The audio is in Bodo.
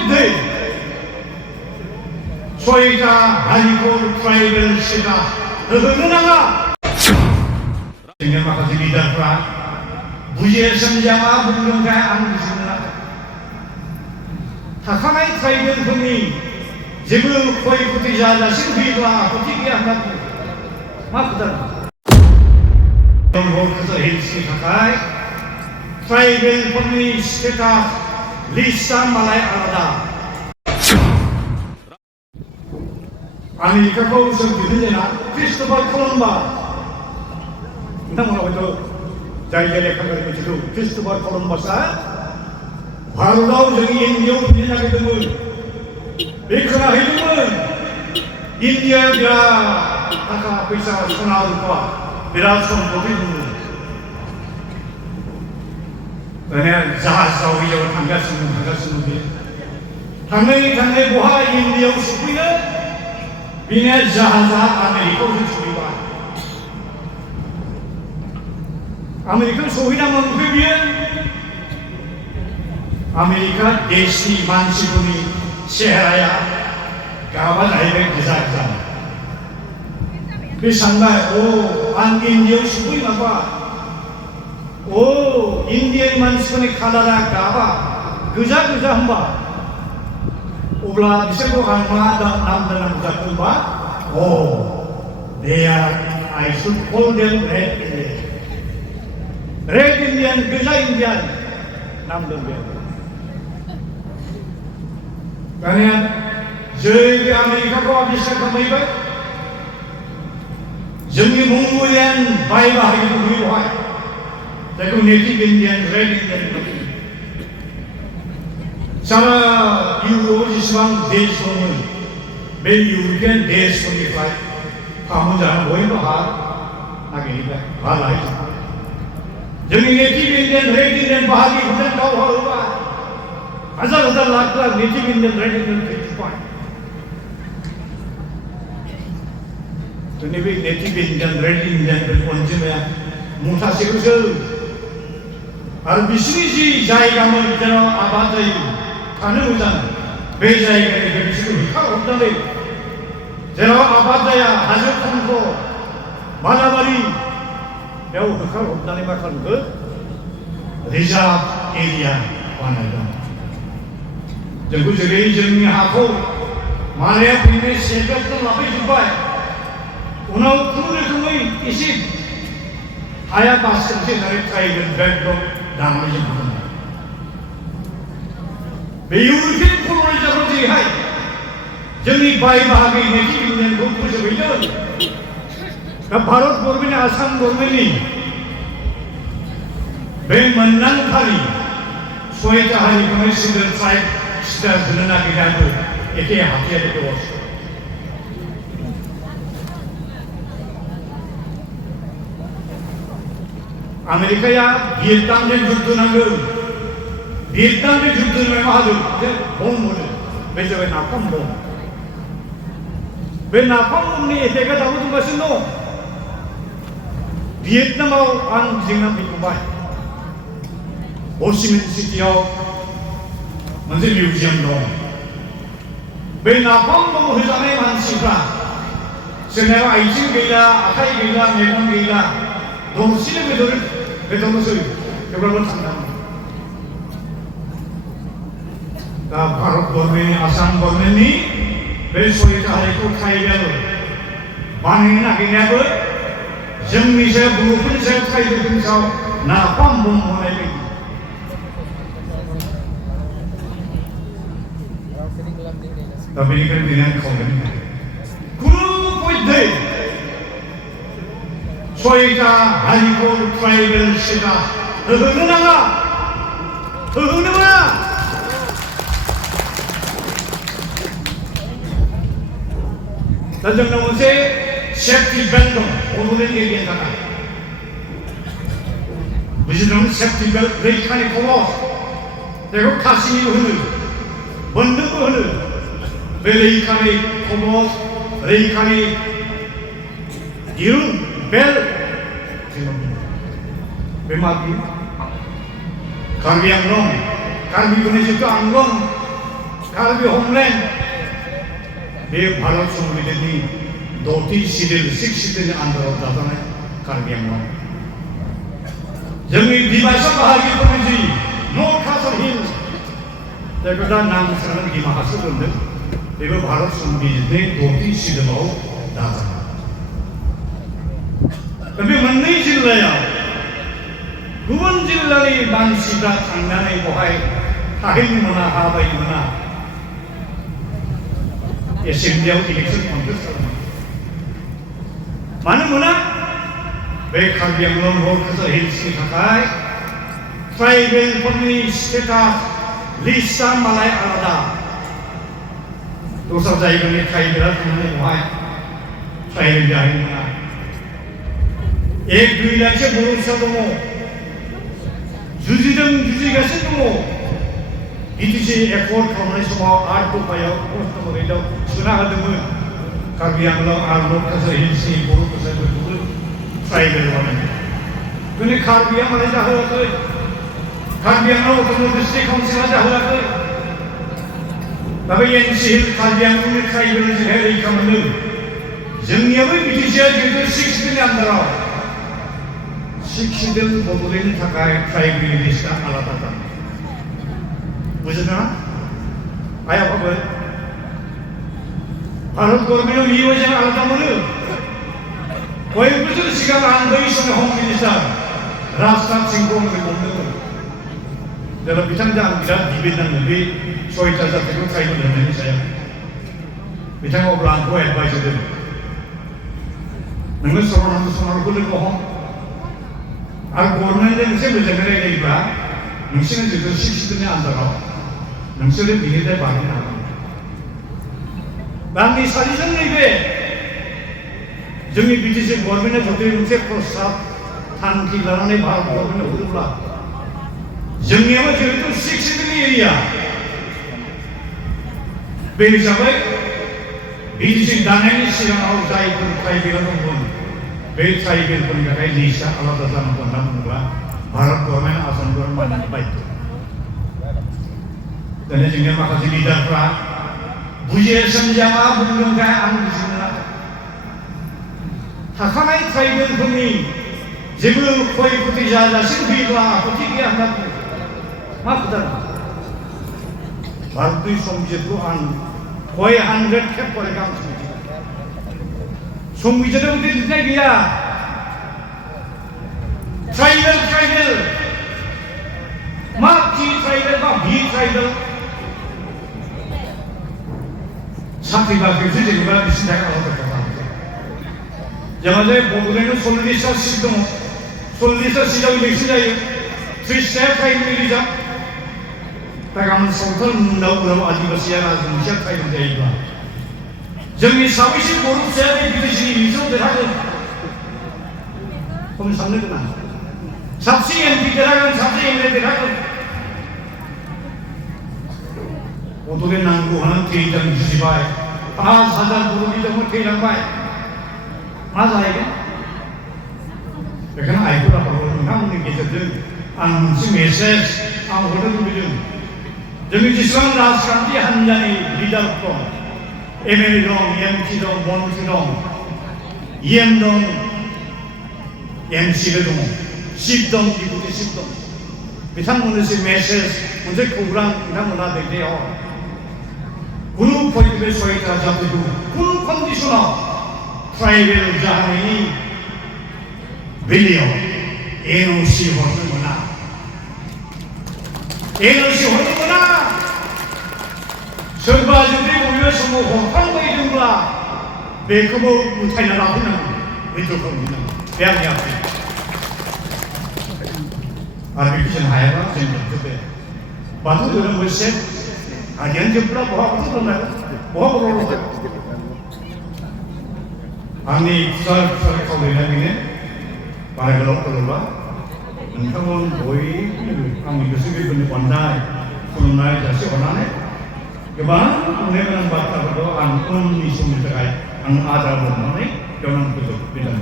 পথে ছয়টা হারিপুর ট্রাইবেল সেটা होनो नाङा जोंनि माखासे लिडारफ्रा बुजिया सोमजिया बुंदोंखाय आं बुजिनो नाङा थाखानाय ट्राइबेलफोरनि जेबो खय खथि जाजासिम फैयोब्ला आपत्ति गैया होनना बुङो मा खोथा दंग'खौ हिल्सनि थाखाय ट्राइबेलफोरनि स्टेटास लिस्टआ मालाय आलादा 아메리카고 우선 들리나 크리스토퍼 콜럼바 नोंथांमोनाबोथ' जाय जाय लेखा गोरों मिथिगौ क्रिस्ट'फार कलम्बासआ भारताव जोंनि इन्डियायाव फैनो नागिरदोंमोन बे खोनाहैदोंमोन इन्डियाया बिराद थाखा फैसा सना रुपा बिराद सम्पति दङ दानिया जाहाज जावैयाव थांगासिनो बे थाङै बहा इन्डियायाव सफैनो बिनि जाहाजा आमेरिकायाव सफैबाय आमेरिकायाव सहैनांगौ बियो आमेरिका देशनि मानसिफोरनि चेहराया गाबा जाहैबाय गोजा बे सानबाय आं इन्डियायाव सफैमाबा इन्डियानि मानसिफोरनि कालारा गाबा गोजा होनबा अब्ला बिसोरखौ आं मा नाम दोननांगौ जाखो होनबा I should call them Red Indian गोजा इन्डियान नाम दोनबाय दानिया जै बे आमेरिकाखौ आबिष्कार खालामबाय जोंनि मंगोलियान बाय बाहागिफोर दङ बेवहाय जायखौ नेटिभ इन्डियान रेड इन्डियान सारा इउर'पआव जेसेबां देश दंमोन बे इउर'पियान देशफोरनिफ्राय फामु जानानै बयबो हा नागिरहैबाय हा लाहैजोब्बाय जोंनि नेटिभ इन्डियान रेड इन्डियान बाहागिफोरजों दावहा होबाय हाजार लाख नेटिभ इन्डियान रेड इन्डियान थैजोब्बाय जोंनि बे नेटिभ इन्डियान रेड इन्डियानफोरनि अनजिमाया मुथासेल'सो आरो बिसोरनि जि जायगामोन जेराव आबाद जायो थानो मोजां बे जायगानिफ्राय बिसोरखौ होखारहरनानै जेराव आबाद जाया हाजो खंखर बालाबारि बेयाव होखारहरनानै मा खालामखो रिजार्भ एरिया बानायदों जोंखौ जेरै जोंनि हाखौ मालाया फैनाय सेटलमेन्ट लाफैजोब्बाय उनाव खुनु रोखोमै एसे हाया बासिनोसै होननानै ट्राइबेल बेकग्राउन्ड दानानै जों बे इउर'पियान कल'नाइजारफ्रा जेरैहाय जोंनि बाय बाहागि नेटिभ इन्डियानखौ फोजोबहैदों दा भारत गभर्नमेन्ट आसाम गभर्नमेन्टनि बे मोननांथारि सयथा हारिखौनो सिंगल ट्राइब स्टेटास होनो नागिरनायाबो एखे हाथियारि बेबस्था आमेरिकाया भियेटनामजों जुद्ध नांगौ भियेटनामजों जुद्ध नांनाय मा हादों बम मोनो बे जाबाय नाफाम बम बे नाफाम बमनि एटेकआ दाबो दंगासिनो दं भियेटनामाव आं जेंना फैबाय ह'चिमिन सिटियाव मोनसे मिउजियाम दं बे नाफाम बम होजानाय मानसिफ्रा सोरनाबा आथिं गैला आखाइ गैला मेगन गैला दंसेनो बेदरल'सै थेवब्लाबो थांनांगौ दा भारत गभर्नमेन्ट आसाम गभर्नमेन्टनि बे सयथा हारिखौ ट्राइबेल बानायनो नागिरनायाबो जोंनि सायाव बर'फोरनि सायाव ट्राइबेलफोरनि सायाव नाफाम बम होनाय बायदि दा बेनिखायनो दिनै आं खावलायनो खुनु पयधै सयथा हारिखौ ट्राइबेल स्टेटास होनो नाङा होनो मोना दा जोंनाव मोनसे सेफ्टि बेल्ट दं बड'लेण्ड एरियानि थाखाय बुजिदों सेफ्टि बेल्ट रैखानि खबस जायखौ खासिनिबो होनो बोन्दोंबो होनो बे रैखानि खबस रैखानि दिरुं बेल्ट बे मा बियो कार्बि आंलं कार्बिफोरनि जिथु आंलं कार्बि ह'मलेण्ड बे भारत संबिधाननि 6थि सिडिउल 6 सिडिउलनि आन्दाराव दाजानाय कार्बि आंलं जोंनि डिमासा बाहागिफोरनि जि नर्थ कासार हिल्स जायखौ दा नाम सोलायनानै डिमा हासार दोनदों बेबो भारत संबिधाननि 6थि सिडिउलाव दाजानाय दा बे मोननै जिल्लायाव गुबुन जिल्लानि मानसिफ्रा थांनानै बहाय थाहैनो मोना हा बायनो मोना एसेम्बलियाव इलेक्सन कन्टेस्ट खालामो मानो मोना बे कार्बि आंलं नर्थ कासार हिल्सनि थाखाय ट्राइबेलफोरनि स्टेटास लिस्टआ मालाय आलादा दस्रा जायगानि ट्राइबेला थांनानै बहाय ट्राइबेल जाहैनो मोना 1-2 लाखसो बर' फिसा दङ जुजिगासिनो दङ बिटिसि एकर्ड खालामनाय समाव 8 दफायाव प्रस्ताब मदेलाव सोना होदोंमोन कार्बि आंलं आरो नर्थ कासार हिल्सनि बर' फिसाफोरखौबो ट्राइबेल बानायनो दिनै कार्बिया मालाय जाहोआखै कार्बि आंलं अट'न'मास डिस्ट्रिक्ट काउन्सिलआ जाहोआखै दा बे एनसि हिल कार्बि आंलंनि ट्राइबेलजोंहाय रैखा मोनो जोंनियाबो बिटिसिआ जिहेतु 6 सिडिउलनि आन्दाराव 6 सिडिउल बदलायनो थाखाय ट्राइबेल लिस्टआ आलादा जायो बुझना आइ आफाफोर भारत गभर्नमेन्टआव इउएसए आलादा मोनो कय बोसोर सिगां आं बै समाव हम मिनिस्टार राजनाथ सिंहखौ मोनदोंमोन जेब्ला बिथांजों आं बिराद डिबेट नांदों बे 6टा जातिखौ ट्राइबेल होननायनि सायाव बिथाङा अब्ला आंखौ एडभाइस होदों नोङो सर्बानन्द सन'वालखौ लोगो हम आरो गभर्नमेन्टजों मोनसे मोजाङै रायज्लायोब्ला नोंसोरनि जितु 6 सिडिउलनि आन्दाराव नोंसोरो बिनिफ्राय बारग'नो हागोन दा आंनि साजेसन नैबे जोंनि बिटिसि गभर्नमेन्टआ जुदि मोनसे प्रस्ताब थांखि लानानै भारत गभर्नमेन्टनो हरोब्ला जोंनियाबो जिहेतु 6 सिडिउलनि एरिया बे हिसाबै बिटिसि दानायनि सिगाङाव जायफोर ट्राइबेला दंमोन बे ट्राइबेलफोरनि थाखाय लिस्टआ आलादा जानांगौ होनना बुङोब्ला भारत गभर्नमेन्ट आसाम गभर्नमेन्टनि बायद' दिनै जोंनि माखासे लिडारफ्रा बुजिया सोमजिया मा बुंदोंखाय आं बुजिनो मोनाखै थाखानाय ट्राइबेलफोरनि जेबो खय खथि जाजासिम फैयोब्ला आपत्ति गैया होनना बुङो मा खोथा भारतनि संबिजितखौ आं कय 100 खेब फरायगासिनो संबिजिताव बिदि लिरनाय गैया ट्राइबेल मा कि ट्राइबेल मा भि ट्राइबेल साख्रि बाख्रिसो जेनेबा बिसिनि थाखाय आलादा खालामो जोंहा जे बड'लेण्डआव 40टा सिट दङ 40टा सिटआव इलेक्सन जायो 30टा प्राइमारि रिजार्भ दा गाबोन सावथाल उनाव आदिबासिया राजबंसिया ट्राइबेल जायोब्ला जोंनि साबैसे बर' फिसाया बे बिटिसिनि इलेक्सनाव देरहागोन खम साननो गोनां साबसे एमपि देरहागोन साबसे एमएलए देरहागोन बड'लेण्ड नांगौ होननानै थैदों जुजिबाय 5,000 बर' बिदाफोर थैलांबाय मा जाहैगोन बेखायनो आइखौ रावखौ नोंथांमोननि गेजेरजों आं मोनसे मेसेज आं हरनो लुबैदों जोंनि जेसेबां राजखान्थि हान्जानि लिडार दं एमएलए दं एमपि दं मन्त्रि दं इएम दं एमसिबो दङ चिफ दं डिपुटि चिफ दं बिथांमोननोसो मेसेज मोनसे खौरां बिथांमोना दैथायहर कुनु बे 6टा जातिखौ कुनु कन्डिसनाव ट्राइबेल जानायनि बेलायाव एनअसि हरनो मोना एनअसि हरनो मोना सोरबा जुदि बबेबा समाव हरफ्लांबायदोंब्ला बेखौबो उथायना लाफैनांगौ विड्र खालामनांगौ बे आंनि आखुथाय आरो बेखौ जों हायाबा जों जोबजोब्बाय बाथौ धोरोम मोनसे आदियानो जोबब्ला बहा बाथौ धोरोम बहा बर' आंनि फुजा खावलायनाय बेनो बारा गोलाव खालामबा नोंथांमोन बयबो आंनि गोसो गोरबोनि अननाय खुलुमनाय जासिहरनानै गोबां बुंनो गोनां बाथ्राफोरखौ आं उननि समनि थाखाय आं आद्रा बुंनानै बेयावनो आं फोजोबबाय।